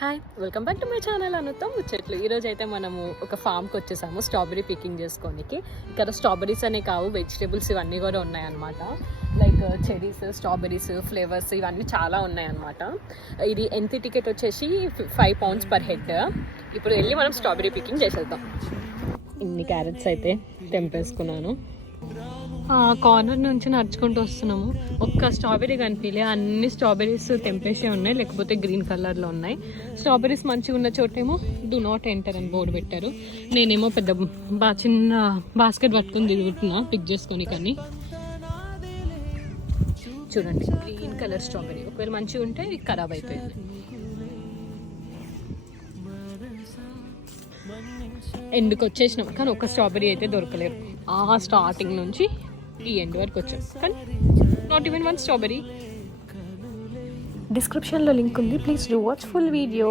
Hi welcome back to my channel అనుతో ముచ్చట్లు. ఈరోజు అయితే మనము ఒక ఫామ్కి వచ్చేసాము స్ట్రాబెరీ పికింగ్ చేసుకోనికి. ఇక్కడ స్ట్రాబెరీస్ అనే కావు, వెజిటేబుల్స్ ఇవన్నీ కూడా ఉన్నాయన్నమాట. లైక్ చెరీస్, స్ట్రాబెరీస్, ఫ్లేవర్స్ ఇవన్నీ చాలా ఉన్నాయన్నమాట. ఇది ఎంత టికెట్ వచ్చేసి 5 pounds per head. ఇప్పుడు వెళ్ళి మనం స్ట్రాబెరీ పికింగ్ చేసేద్దాం. ఇన్ని క్యారెట్స్ అయితే తెంపేసుకున్నాను. కార్నర్ నుంచి నడుచుకుంటూ వస్తున్నాము. ఒక్క స్ట్రాబెరీ కనిపించలే, అన్ని స్ట్రాబెరీస్ తెంపేసే ఉన్నాయి, లేకపోతే గ్రీన్ కలర్లో ఉన్నాయి. స్ట్రాబెరీస్ మంచిగా ఉన్న చోటేమో డూ నాట్ ఎంటర్ అని బోర్డు పెట్టారు. నేనేమో పెద్ద చిన్న బాస్కెట్ పట్టుకుని తిరుగుతున్నా పిక్ చేసుకొని. కానీ చూడండి, గ్రీన్ కలర్ స్ట్రాబెరీ ఒకవేళ మంచిగా ఉంటే ఖరాబ్ అయిపోయింది. ఎండుకు వచ్చేసినాం కానీ ఒక స్ట్రాబెరీ అయితే దొరకలేదు. స్టార్టింగ్ నుంచి ఈ ఎండ్ వరకు వచ్చాం కానీ నాట్ ఈవెన్ 1 స్ట్రాబెరీ. డిస్క్రిప్షన్లో లింక్ ఉంది, please do watch full video.